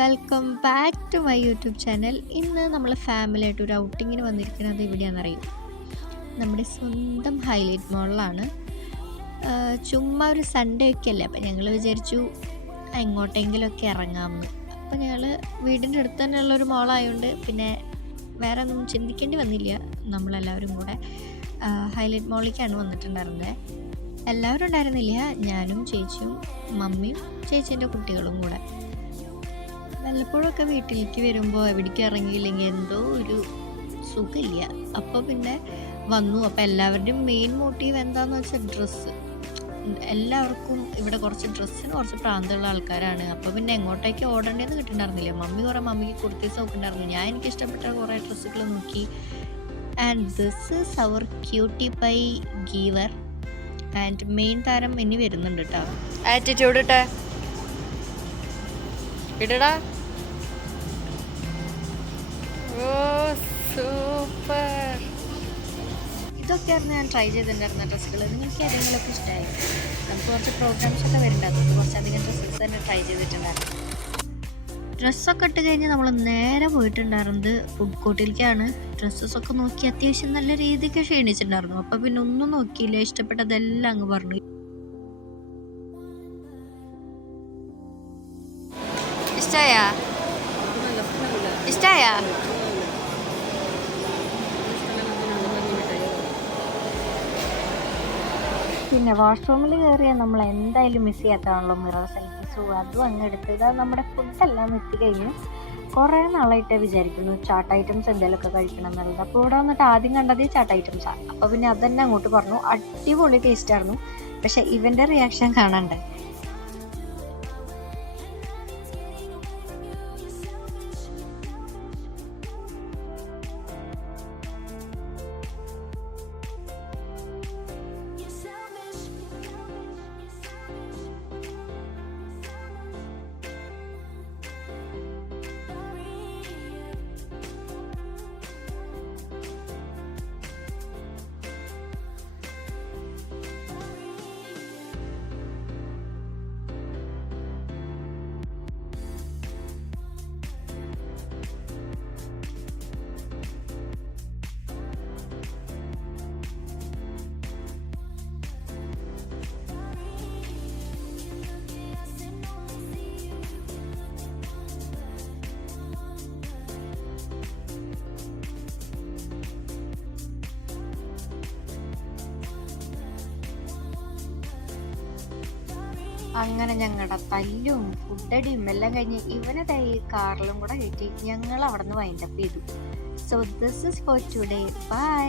Welcome back to my YouTube channel. ഇന്ന് നമ്മൾ ഫാമിലിയായിട്ട് ഒരു ഔട്ടിങ്ങിന് വന്നിരിക്കുന്നത് എവിടെയാണെന്നറിയും, നമ്മുടെ സ്വന്തം ഹൈലൈറ്റ് മോളിലാണ്. ചുമ്മാ ഒരു സൺഡേ ഒക്കെ അല്ലേ, അപ്പം ഞങ്ങൾ വിചാരിച്ചു എങ്ങോട്ടെങ്കിലുമൊക്കെ ഇറങ്ങാമെന്ന്. അപ്പോൾ ഞങ്ങൾ വീടിൻ്റെ അടുത്ത് തന്നെയുള്ളൊരു മോളായതുകൊണ്ട് പിന്നെ വേറെ ഒന്നും ചിന്തിക്കേണ്ടി വന്നില്ല. നമ്മളെല്ലാവരും കൂടെ ഹൈലൈറ്റ് മോളിലേക്കാണ് വന്നിട്ടുണ്ടായിരുന്നത്. എല്ലാവരും ഉണ്ടായിരുന്നില്ല, ഞാനും ചേച്ചിയും മമ്മിയും ചേച്ചീൻ്റെ കുട്ടികളും കൂടെ. വല്ലപ്പോഴൊക്കെ വീട്ടിലേക്ക് വരുമ്പോൾ എവിടേക്കും ഇറങ്ങിയില്ലെങ്കിൽ എന്തോ ഒരു സുഖമില്ല. അപ്പോൾ പിന്നെ വന്നു. അപ്പോൾ എല്ലാവരുടെയും മെയിൻ മോട്ടീവ് എന്താണെന്ന് വെച്ചാൽ ഡ്രസ്സ്. എല്ലാവർക്കും ഇവിടെ കുറച്ച് ഡ്രസ്സിന് കുറച്ച് പ്രാന്തമുള്ള ആൾക്കാരാണ്. അപ്പോൾ പിന്നെ എങ്ങോട്ടേക്ക് ഓടേണ്ടതെന്ന് കിട്ടുന്നുണ്ടായിരുന്നില്ല. മമ്മിക്ക് കുർത്തീസ് നോക്കുന്നുണ്ടായിരുന്നു. ഞാൻ എനിക്ക് ഇഷ്ടപ്പെട്ട കുറേ ഡ്രസ്സുകൾ നോക്കി. And this is our cutie pie Geevar. And main താരം ഇനി വരുന്നുണ്ട് കേട്ടോ. ആറ്റിറ്റ്യൂഡ് ഇടടാ. ഓ സൂപ്പർ. ഇതൊക്കെയായിരുന്നു ഞാൻ ട്രൈ ചെയ്തിട്ടുണ്ടായിരുന്ന ഡ്രസ്സുകൾ. നിങ്ങൾക്ക് ഏതെങ്കിലുമൊക്കെ ഇഷ്ടമായി? നമുക്ക് കുറച്ച് പ്രോഗ്രാംസ് ഒക്കെ വരുന്നുണ്ടായിരുന്നു. കുറച്ചധികം ഡ്രസ്സസ് തന്നെ ട്രൈ ചെയ്തിട്ടുണ്ടായിരുന്നു. ഡ്രസ്സൊക്കെ ഇട്ട് കഴിഞ്ഞ് നമ്മൾ നേരെ പോയിട്ടുണ്ടായിരുന്നത് ഫുഡ് കോർട്ടിലേക്കാണ്. ഡ്രസ്സസൊക്കെ നോക്കി അത്യാവശ്യം നല്ല രീതിക്ക് ക്ഷീണിച്ചിട്ടുണ്ടായിരുന്നു. അപ്പം പിന്നെ ഒന്നും നോക്കിയില്ല, ഇഷ്ടപ്പെട്ടതെല്ലാം അങ്ങ് പറഞ്ഞു. ഇഷ്ടായ പിന്നെ വാഷ്റൂമിൽ കയറിയാൽ നമ്മൾ എന്തായാലും മിസ് ചെയ്യാത്തതാണല്ലോ മിറർ സെൽഫി. സോ അതും അങ്ങ് എടുത്തത്. നമ്മുടെ ഫുഡെല്ലാം എത്തിക്കഴിഞ്ഞു. കുറേ നാളായിട്ട് വിചാരിക്കുന്നു ചാട്ട് ഐറ്റംസ് എന്തെങ്കിലുമൊക്കെ കഴിക്കണം എന്നുള്ളത്. അപ്പോൾ ഇവിടെ വന്നിട്ട് ആദ്യം കണ്ടത് ചാട്ട് ഐറ്റംസാണ്. അപ്പോൾ പിന്നെ അതന്നെ അങ്ങോട്ട് പറഞ്ഞു. അടിപൊളി ടേസ്റ്റായിരുന്നു. പക്ഷേ ഇവൻ്റെ റിയാക്ഷൻ കാണണ്ടേ. അങ്ങനെ ഞങ്ങളുടെ തല്ലും ഫുഡടിയും എല്ലാം കഴിഞ്ഞ് ഇവനെ കാറിലും കൂടെ കയറ്റി ഞങ്ങൾ അവിടെ നിന്ന് വൈൻഡപ്പ് ചെയ്തു. So this is for today. By.